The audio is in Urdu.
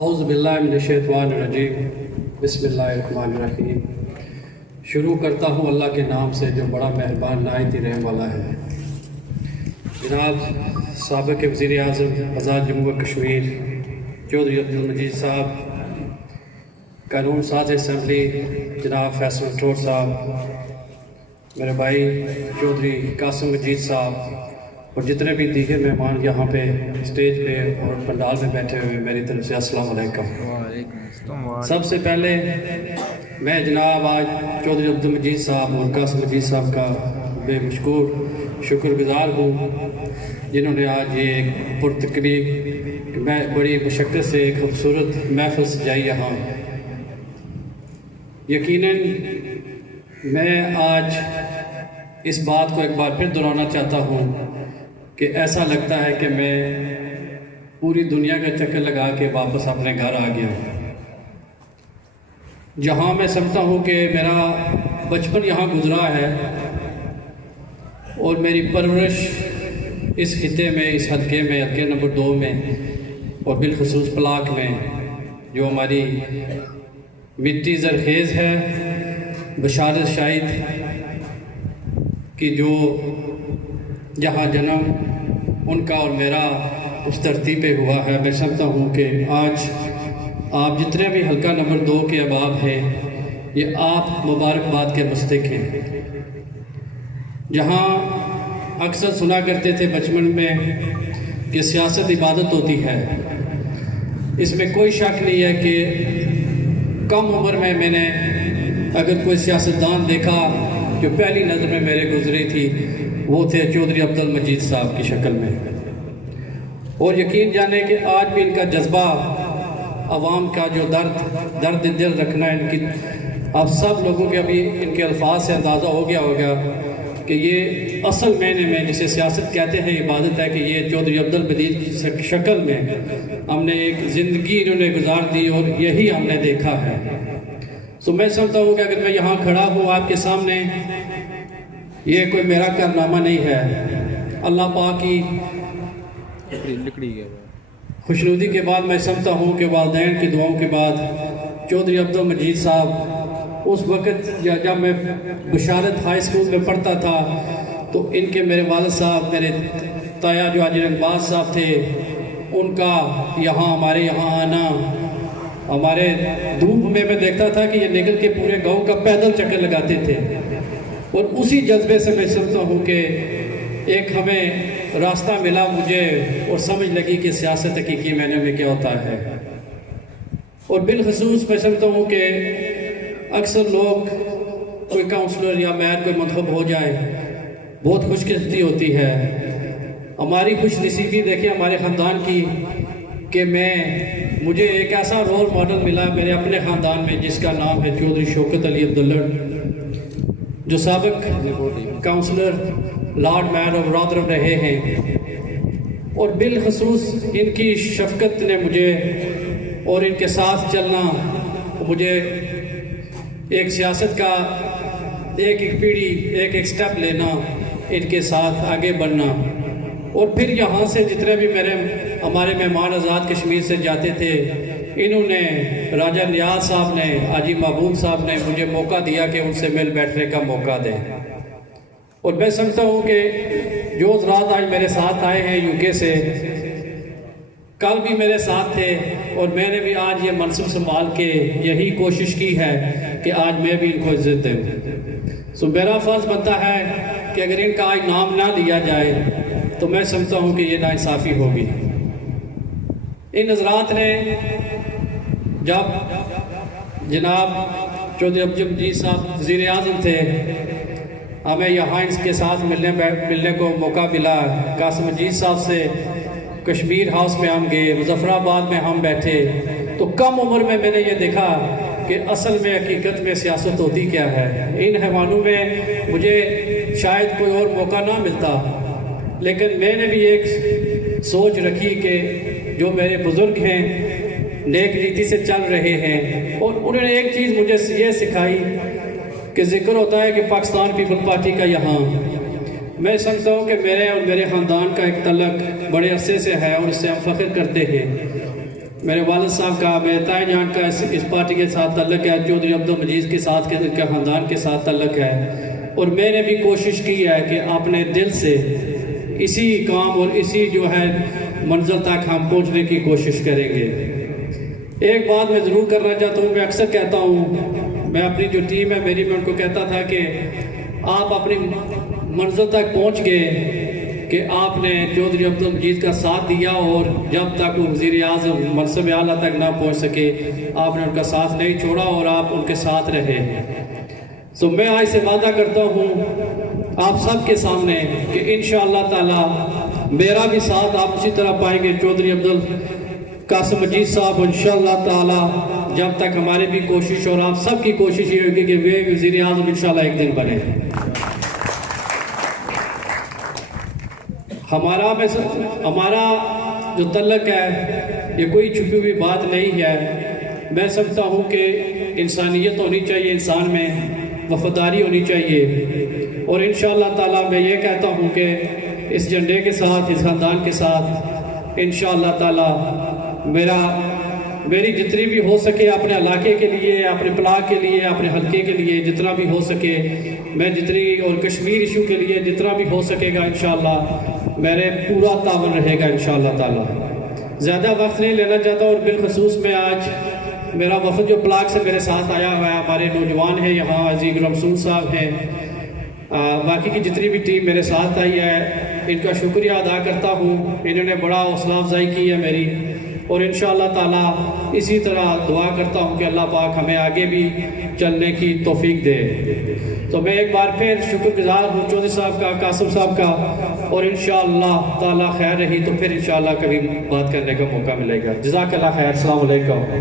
اعوذ باللہ من الشیطان الرجیم بسم اللہ الرحمن الرحیم۔ شروع کرتا ہوں اللہ کے نام سے جو بڑا مہربان نہایت ہی رحم والا ہے۔ جناب سابق وزیر اعظم آزاد جموں و کشمیر چودھری عبدالمجید صاحب، قانون ساز اسمبلی جناب فیصل رٹھوڑ صاحب، میرے بھائی چودھری قاسم مجید صاحب اور جتنے بھی دیگر مہمان یہاں پہ اسٹیج پہ اور پنڈال میں بیٹھے ہوئے، میری طرف سے السلام علیکم۔ سب سے پہلے میں جناب آج چودھری عبدالمجید صاحب اور قاسم مجید صاحب کا بے مشکور شکر گزار ہوں، جنہوں نے آج یہ ایک پرتقریب میں بڑی مشقت سے ایک خوبصورت محفل سجائی یہاں۔ یقیناً میں آج اس بات کو ایک بار پھر دہرانا چاہتا ہوں کہ ایسا لگتا ہے کہ میں پوری دنیا کا چکر لگا کے واپس اپنے گھر آ گیا ہوں، جہاں میں سمجھتا ہوں کہ میرا بچپن یہاں گزرا ہے اور میری پرورش اس خطے میں، اس حلقے میں، حلقے نمبر 2 میں اور بالخصوص پلاک میں، جو ہماری مٹی زرخیز ہے، بشارت شاہد کی جو جہاں جنم ان کا اور میرا اس دھرتی پہ ہوا ہے، میں سمجھتا ہوں کہ آج آپ جتنے بھی حلقہ نمبر 2 کے احباب ہیں، یہ آپ مبارکباد کے مستحق ہیں۔ جہاں اکثر سنا کرتے تھے بچپن میں کہ سیاست عبادت ہوتی ہے، اس میں کوئی شک نہیں ہے کہ کم عمر میں نے اگر کوئی سیاستدان دیکھا جو پہلی نظر میں میرے گزری تھی، وہ تھے چودھری عبدالمجید صاحب کی شکل میں، اور یقین جانے کہ آج بھی ان کا جذبہ، عوام کا جو درد دل رکھنا ہے ان کی، آپ سب لوگوں کے ابھی ان کے الفاظ سے اندازہ ہو گیا ہوگا کہ یہ اصل معنی میں جسے سیاست کہتے ہیں عبادت ہے، کہ یہ چودھری عبدالمجید کی شکل میں ہم نے ایک زندگی انہوں نے گزار دی اور یہی ہم نے دیکھا ہے۔ تو میں سمجھتا ہوں کہ اگر میں یہاں کھڑا ہوں آپ کے سامنے، یہ کوئی میرا کارنامہ نہیں ہے، اللہ پاک کی خوشنودی کے بعد میں سمجھتا ہوں کہ والدین کی دعاؤں کے بعد چودھری عبدالمجید صاحب اس وقت جب میں بشارت ہائی اسکول میں پڑھتا تھا تو ان کے میرے والد صاحب، میرے تایا جو حاجی رنگباز صاحب تھے، ان کا یہاں ہمارے یہاں آنا، ہمارے دھوپ میں دیکھتا تھا کہ یہ نکل کے پورے گاؤں کا پیدل چکر لگاتے تھے، اور اسی جذبے سے میں سمجھتا ہوں کہ ایک ہمیں راستہ ملا مجھے اور سمجھ لگی کہ سیاست حقیقی معنی میں کیا ہوتا ہے۔ اور بالخصوص میں سمجھتا ہوں کہ اکثر لوگ کوئی کاؤنسلر یا میئر کوئی منتخب ہو جائے بہت خوش قسمتی ہوتی ہے۔ ہماری خوش نصیبی دیکھیں ہمارے خاندان کی کہ مجھے ایک ایسا رول ماڈل ملا میرے اپنے خاندان میں جس کا نام ہے چودھری شوکت علی عبداللہ، جو سابق کاؤنسلر لارڈ میئر آف رادرم رہے ہیں، اور بالخصوص ان کی شفقت نے مجھے اور ان کے ساتھ چلنا، مجھے ایک سیاست کا ایک پیڑھی ایک سٹیپ لینا، ان کے ساتھ آگے بڑھنا، اور پھر یہاں سے جتنے بھی ہمارے مہمان آزاد کشمیر سے جاتے تھے، انہوں نے راجہ نیاز صاحب نے، حاجی محبوب صاحب نے مجھے موقع دیا کہ ان سے مل بیٹھنے کا موقع دیں، اور میں سمجھتا ہوں کہ جو حضرات آج میرے ساتھ آئے ہیں یو کے سے، کل بھی میرے ساتھ تھے، اور میں نے بھی آج یہ منصب سنبھال کے یہی کوشش کی ہے کہ آج میں بھی ان کو عزت دوں۔ میرا فرض بنتا ہے کہ اگر ان کا آج نام نہ لیا جائے تو میں سمجھتا ہوں کہ یہ ناانصافی ہوگی۔ ان حضرات نے جب جناب چودھری عبدالمجید صاحب وزیر اعظم تھے، ہمیں یہاں ان کے ساتھ ملنے کو موقع ملا، قاسم مجید صاحب سے کشمیر ہاؤس میں ہم گئے، مظفر آباد میں ہم بیٹھے، تو کم عمر میں نے یہ دیکھا کہ اصل میں حقیقت میں سیاست ہوتی کیا ہے۔ ان حیوانوں میں مجھے شاید کوئی اور موقع نہ ملتا، لیکن میں نے بھی ایک سوچ رکھی کہ جو میرے بزرگ ہیں نیک نیتی سے چل رہے ہیں، اور انہوں نے ایک چیز مجھے یہ سکھائی کہ ذکر ہوتا ہے کہ پاکستان پیپل پارٹی کا یہاں، میں سمجھتا ہوں کہ میرے اور میرے خاندان کا ایک تعلق بڑے عرصے سے ہے اور اس سے ہم فخر کرتے ہیں، میرے والد صاحب کا، میرے تائی جان کا اس پارٹی کے ساتھ تعلق ہے، چودھری عبدالمجید کے ساتھ کے خاندان کے ساتھ تعلق ہے، اور میں نے بھی کوشش کی ہے کہ اپنے دل سے اسی کام اور اسی جو ہے منزل تک ہم پہنچنے کی کوشش کریں گے۔ ایک بات میں ضرور کرنا چاہتا ہوں، میں اکثر کہتا ہوں، میں اپنی جو ٹیم ہے میری، میں ان کو کہتا تھا کہ آپ اپنی منزل تک پہنچ گئے کہ آپ نے چودھری عبدالمجید کا ساتھ دیا، اور جب تک وہ وزیر اعظم منصب اعلیٰ تک نہ پہنچ سکے آپ نے ان کا ساتھ نہیں چھوڑا اور آپ ان کے ساتھ رہے۔ تو میں آج سے وعدہ کرتا ہوں آپ سب کے سامنے کہ انشاءاللہ تعالی میرا بھی ساتھ آپ اسی طرح پائیں گے چودھری عبدالقاسم مجید صاحب انشاءاللہ تعالی، جب تک ہماری بھی کوشش اور آپ سب کی کوشش یہ ہوگی کہ وہ وزیر اعظم انشاءاللہ ایک دن بنے۔ ہمارا جو تعلق ہے یہ کوئی چھپی ہوئی بات نہیں ہے، میں سمجھتا ہوں کہ انسانیت ہونی چاہیے، انسان میں وفاداری ہونی چاہیے، اور انشاءاللہ تعالی میں یہ کہتا ہوں کہ اس جھنڈے کے ساتھ، اس خاندان کے ساتھ انشاءاللہ تعالی میری جتنی بھی ہو سکے اپنے علاقے کے لیے، اپنے پلاک کے لیے، اپنے حلقے کے لیے جتنا بھی ہو سکے میں اور کشمیر ایشو کے لیے جتنا بھی ہو سکے گا انشاءاللہ میرے پورا تعاون رہے گا انشاءاللہ تعالی۔ زیادہ وقت نہیں لینا چاہتا، اور بالخصوص میں آج میرا وفد جو پلاک سے میرے ساتھ آیا ہوا ہے، ہمارے نوجوان ہیں یہاں، عزیز رمسون صاحب ہیں، باقی کی جتنی بھی ٹیم میرے ساتھ آئی ہے، ان کا شکریہ ادا کرتا ہوں، انہوں نے بڑا حوصلہ افزائی کی ہے میری، اور انشاءاللہ تعالی اسی طرح دعا کرتا ہوں کہ اللہ پاک ہمیں آگے بھی چلنے کی توفیق دے۔ تو میں ایک بار پھر شکر گزار ہوں چودھری صاحب کا، قاسم صاحب کا، اور انشاءاللہ تعالی خیر رہی تو پھر انشاءاللہ کبھی بات کرنے کا موقع ملے گا۔ جزاک اللہ خیر، السلام علیکم۔